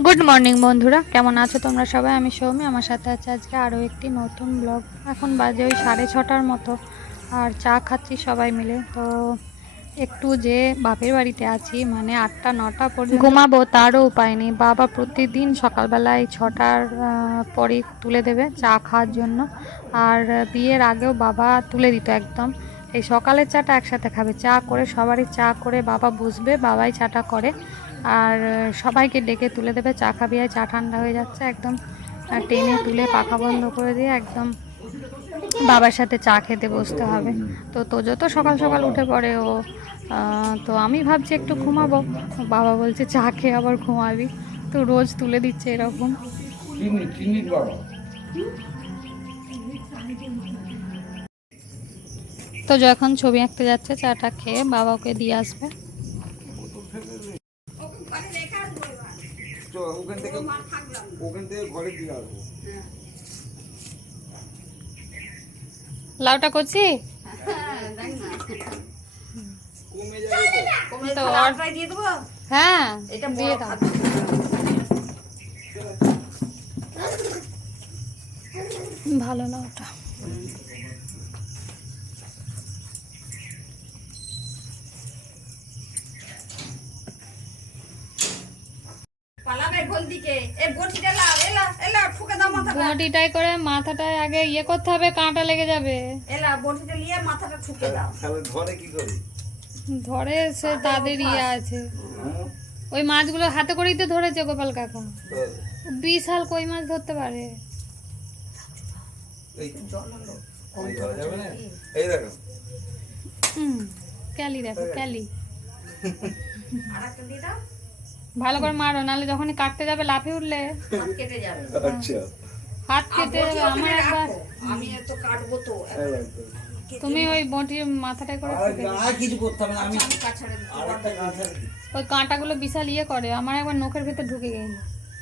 Good morning বন্ধুরা। কেমন আছো তোমরা সবাই? আমি সৌমি, আমার সাথে আছে আজকে আরও একটি নতুন ব্লগ এখন বাজে ওই সাড়ে ছটার মতো, আর চা খাচ্ছি সবাই মিলে। তো একটু যে বাপের বাড়িতে আছি মানে আটটা, নটা পর্যন্ত ঘুমাবো, তারও উপায় নেই। বাবা প্রতিদিন সকালবেলায় ছটার পরেই তুলে দেবে চা খাওয়ার জন্য। আর বিয়ের আগেও বাবা তুলে দিত একদম। এই সকালের চাটা একসাথে খাবে। চা করে, সবারই চা করে বাবা বসবে, বাবাই চাটা করে। আর সবাইকে ডেকে তুলে দেবে। চা খাবি আর চা ঠান্ডা হয়ে যাচ্ছে একদম। টেনে তুলে পাখা বন্ধ করে দিয়ে একদম বাবার সাথে চা খেতে বসতে হবে। তো তোজো তো সকাল সকাল উঠে পড়ে ও। তো আমি ভাবছি একটু ঘুমাবো। বাবা বলছে চা খেয়ে আবার ঘুমাবি। তো রোজ তুলে দিচ্ছে এরকম। তো যখন ছবি আঁকতে যাচ্ছে। চাটা খেয়ে বাবাকে দিয়ে আসবে। ওখান থেকে ওখান থেকে ঘরে দিয়ে আসব। লাউটা করছি তো। হ্যাঁ দিয়ে দাও। ভালো লাউটা কোন দিকে এ বটিটা লাও এলা এলা ঠুকে দাও মাথাটা বটিটাই করে মাথাটায় আগে ইয়ে করতে হবে কাঁটা লেগে যাবে। এলা বটিটা নিয়ে মাথাটা ঠুকে দাও। তাহলে ধরে কি করি? ধরে সে তাদের ইয়ে আছে। ওই মাছগুলো হাতে করেই তো ধরেছে গোপাল কাকা। বিশাল কই মাছ ধরতে পারে। এই ওই ধরা যাবে না? এই দেখো। হুম ক্যালি দেখো ক্যালি। আর একটা দিয়ে দাও। ভালো করে মারো নাহলে যখনই কাটতে যাবে লাফে উঠলে। হাত কেটে যাবে। আচ্ছা। হাত কেটে যাবে আমার একবার আমি তো কাটবো তো। তুমি ওই বটির মাথাটাই করে আর। কিছু করতে হবে আমি কাঁচা ওই কাঁটাগুলো বিশাল ইয়ে করে আমার একবার নখের ভিতর ঢুকে গেল।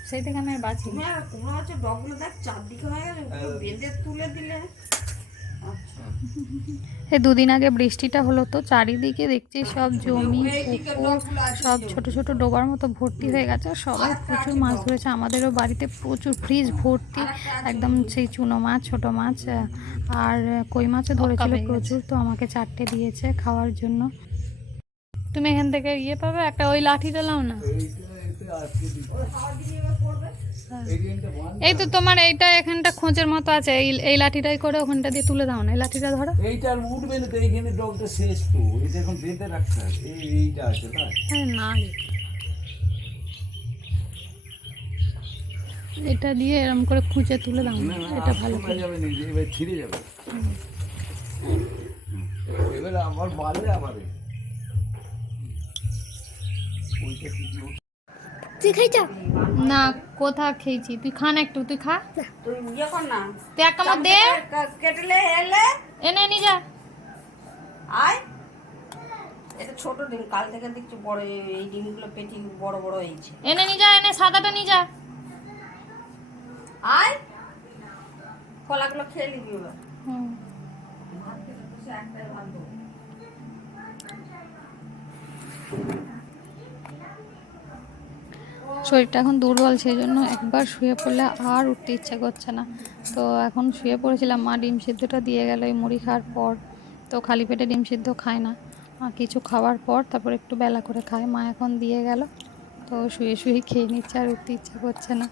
সেই থেকে আমি আর বাঁচি না। হ্যাঁ তোমার হচ্ছে ডগগুলো দেখ চারদিকে হয়ে গেছে পুরো বেঁধে তুলে দিলে। দুদিন আগে বৃষ্টিটা হলো তো চারিদিকে দেখছি সব জমি পুকুর সব ছোট ছোট ডোবার মতো ভর্তি হয়ে গেছে। আর সবাই প্রচুর মাছ ধরেছে। আমাদেরও বাড়িতে প্রচুর ফ্রিজ ভর্তি একদম সেই চুনো মাছ ছোট মাছ আর কই মাছও ধরেছিল প্রচুর তো আমাকে চারটে দিয়েছে খাওয়ার জন্য। তুমি এখান থেকে ইয়ে পাবে? একটা ওই লাঠি লাও না? এই তো তোমার এইটা এখানটা খোঁজের মতো আছে। এই এই লাঠিটাই করে ওখানটা দিয়ে তুলে দাও না। এই লাঠিটা ধরো। এইটা আর উঠবে না তো এইখানে ডগটা শেষ তো। এটা এখন বেঁধে রাখতে হবে এই এইটা আছে না? না এটা দিয়ে এরকম করে খুঁজে তুলে দাও না। এটা ভালো শুকা যাবে না যে এবার ছিঁড়ে যাবে। এবার আবার বাড়লে আবার ওইটা কি না কোথা খেয়েছি? তুই খান একটু তুই খা। তুই ইয়ে কর না। তুই এক কামড় দে। কেটেলে এলে এনে নি যা। আয়। এটা ছোট ডিম কাল থেকে দেখছি বড় এই- ডিমগুলো পেটি বড় বড় হয়েছে। এনে নি যা এনে সাদাটা নি যা। আয়। কলাগুলো খেয়ে নিবি এবার। হুম। শরীরটা এখন দুর্বল সেই জন্য একবার শুয়ে পড়লে আর উঠতে ইচ্ছা করছে না। তো এখন শুয়ে পড়েছিলাম, মা ডিম সিদ্ধটা দিয়ে গেল ওই মুড়ি খাওয়ার পর। তো খালি পেটে ডিম সিদ্ধ খায় না। কিছু খাওয়ার পর তারপর একটু বেলা করে খায়। মা এখন দিয়ে গেল, তো শুয়ে শুয়ে খেয়ে নিচ্ছে আর উঠতে ইচ্ছা করছে না।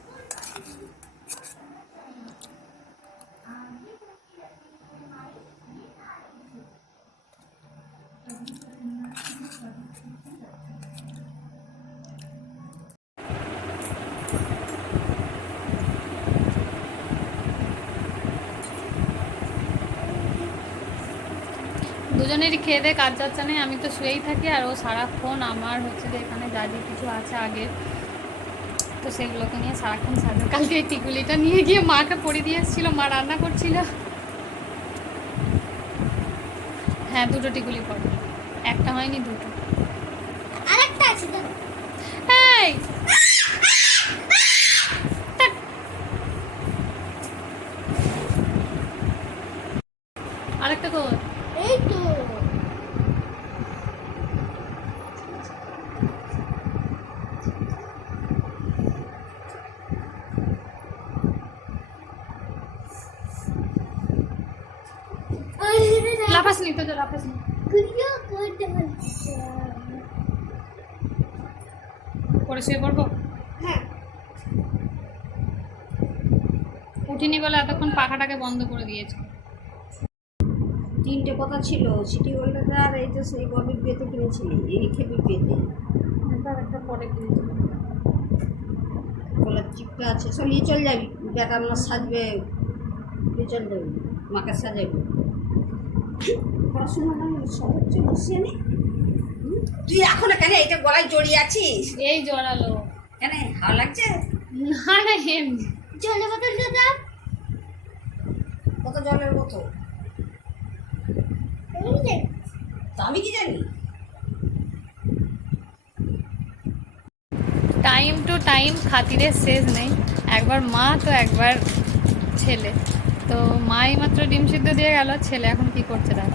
দুজনেরই খেয়ে দিয়ে কাজ যাচ্ছে না আমি তো শুয়েই থাকি আর ও সারাক্ষণ আমার হচ্ছে যে এখানে যা যে কিছু আছে আগে, তো সেগুলোকে নিয়ে সারাক্ষণ সাজা। কালকে এই টিকুলিটা নিয়ে গিয়ে মাকে পড়ে দিয়ে এসেছিল, মা রান্না করছিল। হ্যাঁ দুটো টিকুলি পড়ে। একটা হয়নি, দুটো আরেকটা আছে তো এই ধ্যাৎ। আরেকটা কর এই তো নি তো নি। ভিডিও করতে হচ্ছে পরে শুয়ে পড়ব? হ্যাঁ। উঠিনি বলে এতক্ষণ পাখাটাকে বন্ধ করে দিয়েছে। তিনটে কথা ছিল সিটি গোল্ডের আর এই যে সেই ববির বিয়েতে কিনেছিলি এই খেপির বিয়েতে। তার একটা পরে কিনেছি। বলে চিপকে আছে সব নিয়ে চল যাবি। বেটা আমার সাজবে নিয়ে চল যাবি। মাকে সাজাবি। পড়াশোনা হচ্ছে বসিয়ে নি। তুই এখন কেন এটা গলায় জড়িয়ে আছিস? এই জড়ালো। কেন ভালো লাগছে? না না এমনি। জলে বোতলটা দাও। কত জলের তা আমি কি জানি? টাইম টু টাইম খাতিরের শেষ নেই। একবার মা তো একবার ছেলে। তো মাই মাত্র ডিম সিদ্ধ দিয়ে গেল, ছেলে এখন কি করছে দেখ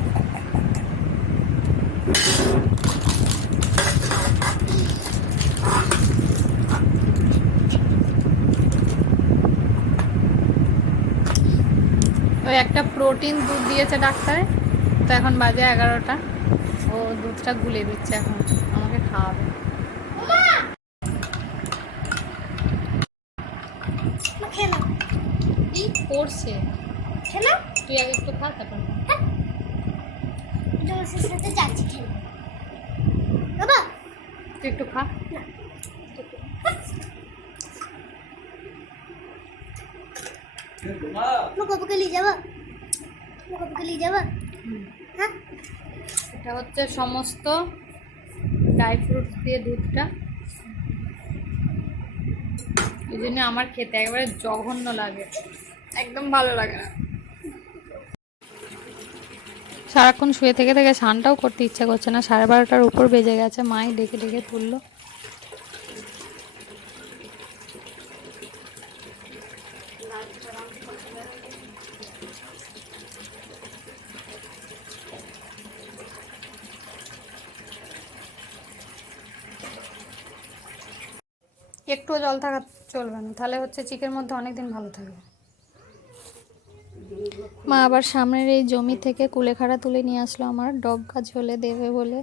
ওই একটা প্রোটিন দুধ দিয়েছে ডাক্তারে, তো এখন বাজে এগারোটা। ও দুধটা গুলে দিচ্ছে এখন, আমাকে খাওয়াবে মা খেলো এই করছে খেলো? তুই আগে একটু খা তারপর খা। দোষের সাথে যাচ্ছি খেলো। বাবা! তুই একটু খা। নিয়ে যাব? হ্যাঁ? এটা হচ্ছে সমস্ত ড্রাই ফ্রুটস দিয়ে দুধটা। এই জন্য আমার খেতে একেবারে জঘন্য লাগে। একদম ভালো লাগে না। সারাক্ষণ শুয়ে থেকে থেকে স্নানটাও করতে ইচ্ছা করছে না। সাড়ে বারোটার উপর বেজে গেছে মাই ডেকে ডেকে তুললো। একটুও জল থাকা চলবে না। তাহলে হচ্ছে চিকের মধ্যে অনেক দিন ভালো থাকবে। মা আবার সামনের এই জমি থেকে কুলেখাড়া তুলে নিয়ে আসলো আমার ডগ গাছ হলে দেবে বলে।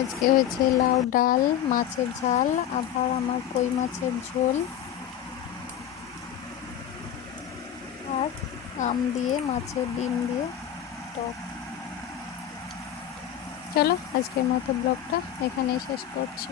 আজকে হয়েছে লাউ ডাল, মাছের ঝাল, আবার আমার কই মাছের ঝোল। আর আম দিয়ে, মাছের ডিম দিয়ে, টক। চলো আজকের মতো ব্লগটা এখানেই শেষ করছি।